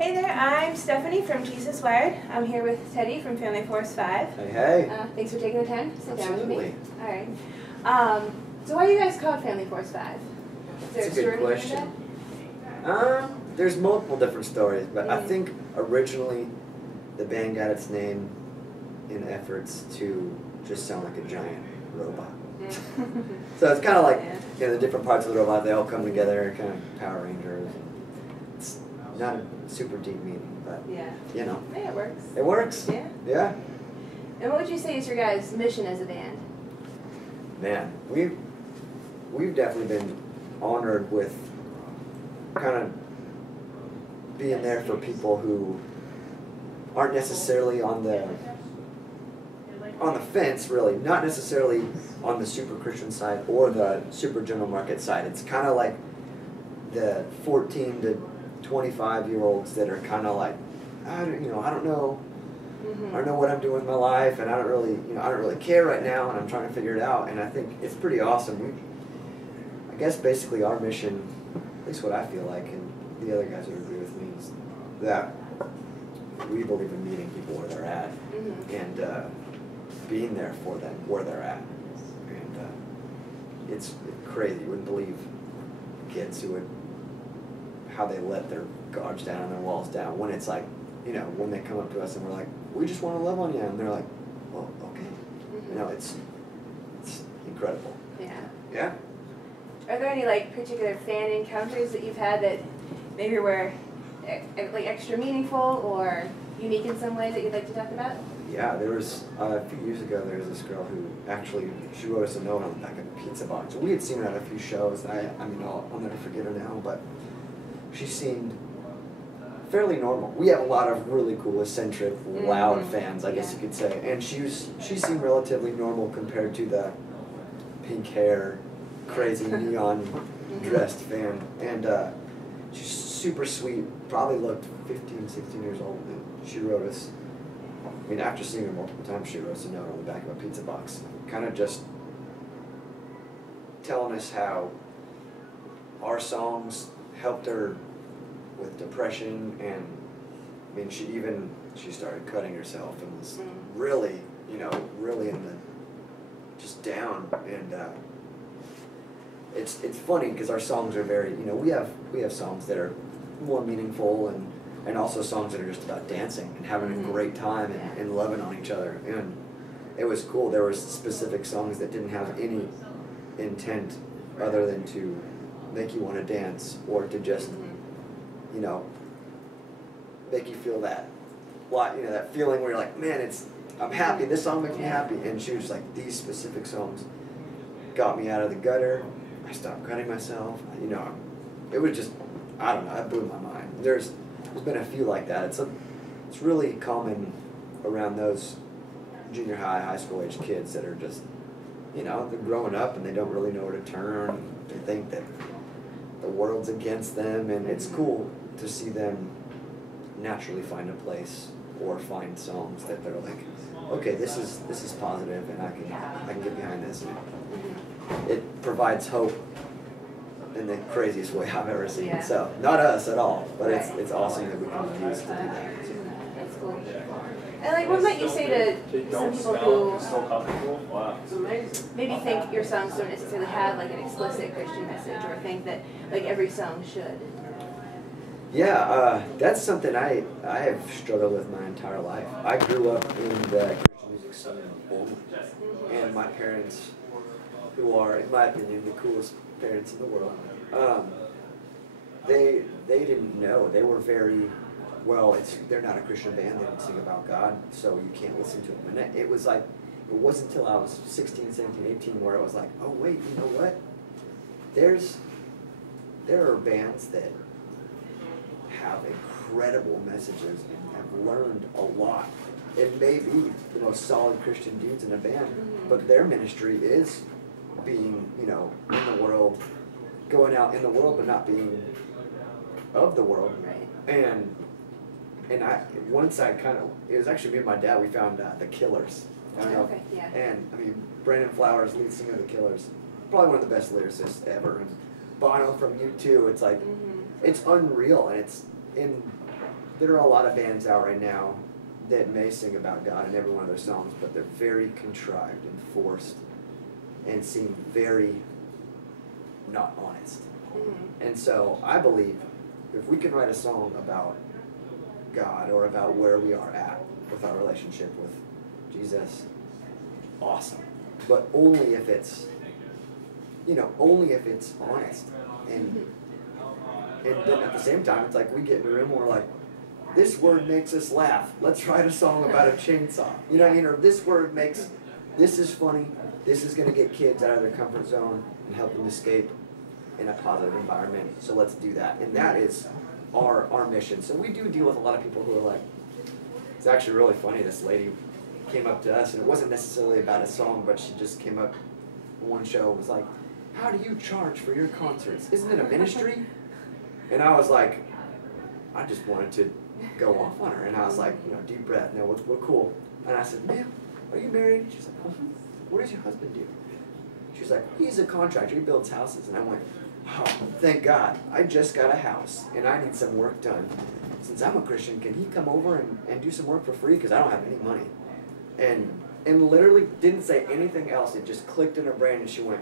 Hey there, I'm Stephanie from JesusWired. I'm here with Teddy from Family Force 5. Hey, hey. Thanks for taking the time to sit down with me. Absolutely. All right. So why are you guys called Family Force 5? Is there That's a good question. There's multiple different stories, but I think originally the band got its name in efforts to just sound like a giant robot. So it's kind of like, you know, the different parts of the robot, they all come together, kind of Power Rangers. It's not a super deep meaning, but, you know. Yeah, it works. It works. Yeah. Yeah. And what would you say is your guys' mission as a band? Man, we've definitely been honored with kind of being there for people who aren't necessarily on the fence, really, not necessarily on the super Christian side or the super general market side. It's kind of like the 14 to 25-year-olds that are kind of like, I don't know. I don't know what I'm doing with my life, and I don't really care right now, and I'm trying to figure it out. And I think it's pretty awesome. I guess basically our mission, at least what I feel like, and the other guys would agree with me, is that we believe in meeting people where they're at and being there for them where they're at. And it's crazy. You wouldn't believe kids how they let their guards down and their walls down when it's like, you know, when they come up to us and we're like, we just want to love on you, and they're like, well, okay. You know, it's incredible. Yeah. Yeah. Are there any like particular fan encounters that you've had that maybe were like extra meaningful or unique in some way that you'd like to talk about? Yeah, there was a few years ago. There was this girl who actually she wrote us a note on the back of a pizza box. We had seen her at a few shows. I mean, I'll never forget her now, but she seemed fairly normal. We have a lot of really cool, eccentric, loud fans, I guess you could say, and she seemed relatively normal compared to the pink hair, crazy neon dressed fan. And she's super sweet. Probably looked 15, 16 years old. And she wrote us. I mean, after seeing her multiple times, she wrote us a note on the back of a pizza box, kind of just telling us how our songs helped her with depression, and I mean, she started cutting herself and was really, really in the just down, and it's funny because our songs are very, we have songs that are more meaningful and also songs that are just about dancing and having a great time and loving on each other. And it was cool. There were specific songs that didn't have any intent other than to make you want to dance or to just, make you feel that feeling where you're like, man, I'm happy. This song makes me happy. And she was like, these specific songs got me out of the gutter. I stopped cutting myself. It was just, I don't know, it blew my mind. There's been a few like that. It's really common around those junior high school age kids that are just, they're growing up and they don't really know where to turn. They think that the world's against them, and it's cool to see them naturally find a place or find songs that they're like, okay, this is positive, and I can get behind this. And it provides hope in the craziest way I've ever seen. Yeah. So not us at all, but it's awesome that we can use to do that. That's cool. And like, what might you say to some people who maybe think your songs don't necessarily have like an explicit Christian message, or think that like every song should? Yeah, that's something I have struggled with my entire life. I grew up in the Christian music scene in Boldt, and my parents, who are, in my opinion, the coolest parents in the world, they didn't know. They were very, they're not a Christian band. They don't sing about God, so you can't listen to them. And it was like, it wasn't until I was 16, 17, 18 where I was like, oh wait, you know what? There are bands that have incredible messages and have learned a lot. It may be the most solid Christian dudes in a band, but their ministry is being, in the world, going out in the world, but not being of the world. Right. And it was actually me and my dad, we found The Killers. I don't know. Okay, yeah. And I mean, Brandon Flowers, lead singer of The Killers, probably one of the best lyricists ever. And Bono from U2, it's like, it's unreal, and it's in there are a lot of bands out right now that may sing about God in every one of their songs, but they're very contrived and forced and seem very not honest. And so I believe if we can write a song about God or about where we are at with our relationship with Jesus, awesome. But only if it's, only if it's honest. And then at the same time, it's like we get in the room and we're like, this word makes us laugh. Let's write a song about a chainsaw. You know what I mean? Or this word makes, this is funny. This is going to get kids out of their comfort zone and help them escape in a positive environment. So let's do that. And that is our mission. So we do deal with a lot of people who are like, it's actually really funny. This lady came up to us, and it wasn't necessarily about a song, but she just came up one show and was like, how do you charge for your concerts? Isn't it a ministry? And I was like, I just wanted to go off on her. And I was like, deep breath. No, we're cool. And I said, ma'am, are you married? She's like, what does your husband do? She's like, he's a contractor. He builds houses. And I went, oh, thank God. I just got a house, and I need some work done. Since I'm a Christian, can he come over and do some work for free? Because I don't have any money. And literally didn't say anything else. It just clicked in her brain, and she went,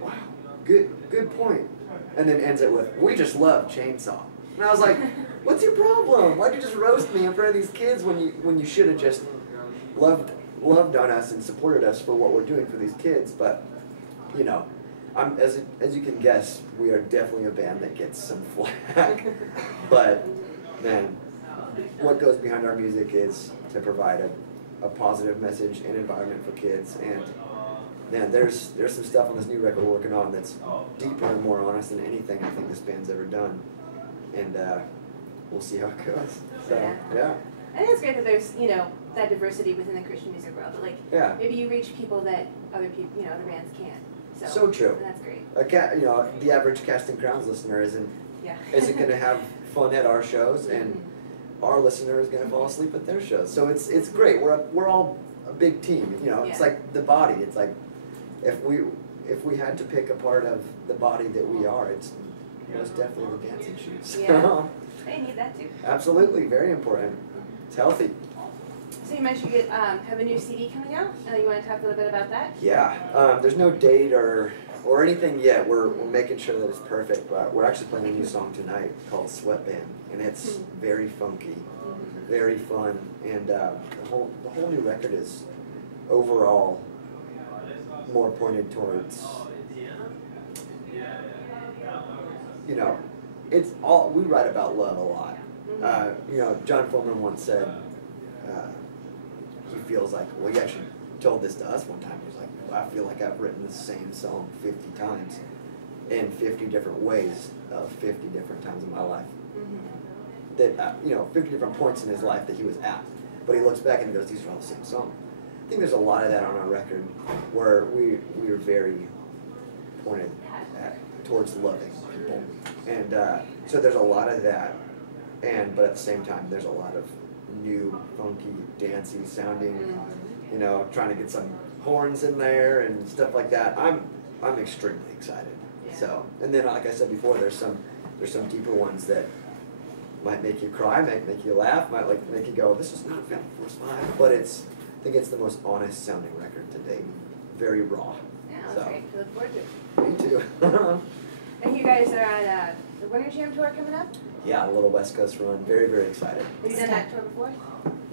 wow, good point. And then ends it with, we just love chainsaw. And I was like, what's your problem? Why'd you just roast me in front of these kids when you should have just loved on us and supported us for what we're doing for these kids? But, as you can guess, we are definitely a band that gets some flack. But, man, what goes behind our music is to provide a positive message and environment for kids. And, man, there's some stuff on this new record we're working on that's deeper and more honest than anything I think this band's ever done. And we'll see how it goes. So, yeah. I think it's great that there's, that diversity within the Christian music world. But maybe you reach people that other people, other bands can't. So true. And that's great. The average Casting Crowns listener isn't going to have fun at our shows, and our listener is going to fall asleep at their shows. So it's great. We're all a big team. It's like the body. It's like if we had to pick a part of the body that we are, it's most definitely the dancing shoes. Yeah. They need that too. Absolutely, very important. It's healthy. So you mentioned you have a new CD coming out. You want to talk a little bit about that? Yeah. There's no date or anything yet. We're making sure that it's perfect. But we're actually playing a new song tonight called Sweatband, and it's very funky, very fun, and the whole new record is overall more pointed towards. It's all, we write about love a lot. John Foreman once said, he feels like, well, he actually told this to us one time. He was like, well, I feel like I've written the same song 50 times in 50 different ways of 50 different times in my life. That, 50 different points in his life that he was at. But he looks back and he goes, these are all the same song. I think there's a lot of that on our record where we are very pointed towards loving people. And so there's a lot of that. But at the same time, there's a lot of new, funky, dancey sounding, trying to get some horns in there and stuff like that. I'm extremely excited. Yeah. So, and then like I said before, there's some deeper ones that might make you cry, might make you laugh, might make you go, this is not Family Force 5, but I think it's the most honest sounding record to date. Very raw. Yeah, that's great. I look forward to it. Me too. And you guys are on the Winter Jam tour coming up? Yeah, a little West Coast run. Very, very excited. Have you done that tour before?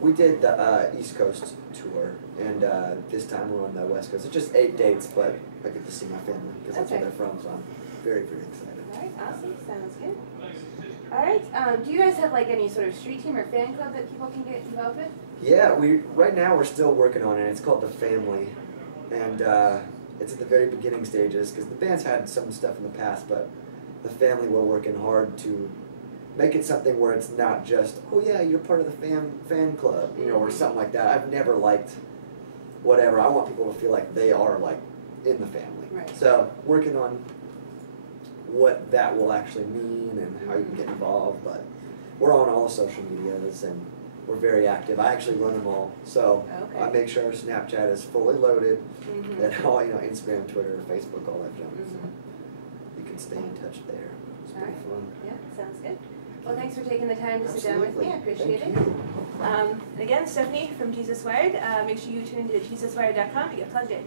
We did the East Coast tour, and this time we're on the West Coast. It's just 8 dates, but I get to see my family because that's where they're from, so I'm very, very excited. All right, awesome. Sounds good. All right, do you guys have any sort of street team or fan club that people can get involved with? Yeah, right now we're still working on it. It's called The Family, and it's at the very beginning stages because the band's had some stuff in the past, but The Family, we're working hard to make it something where it's not just, oh yeah, you're part of the fan club, or something like that. I've never liked whatever. I want people to feel like they are in the family. Right. So working on what that will actually mean and how you can get involved, but we're on all the social medias and we're very active. I actually run them all, so I make sure our Snapchat is fully loaded, and all Instagram, Twitter, Facebook, all that junk. So you can stay in touch there. It's pretty fun. Yeah, sounds good. Well, thanks for taking the time to sit down with me. I appreciate Thank it. you. Again, Stephanie from JesusWired. Make sure you tune into JesusWired.com to get plugged in.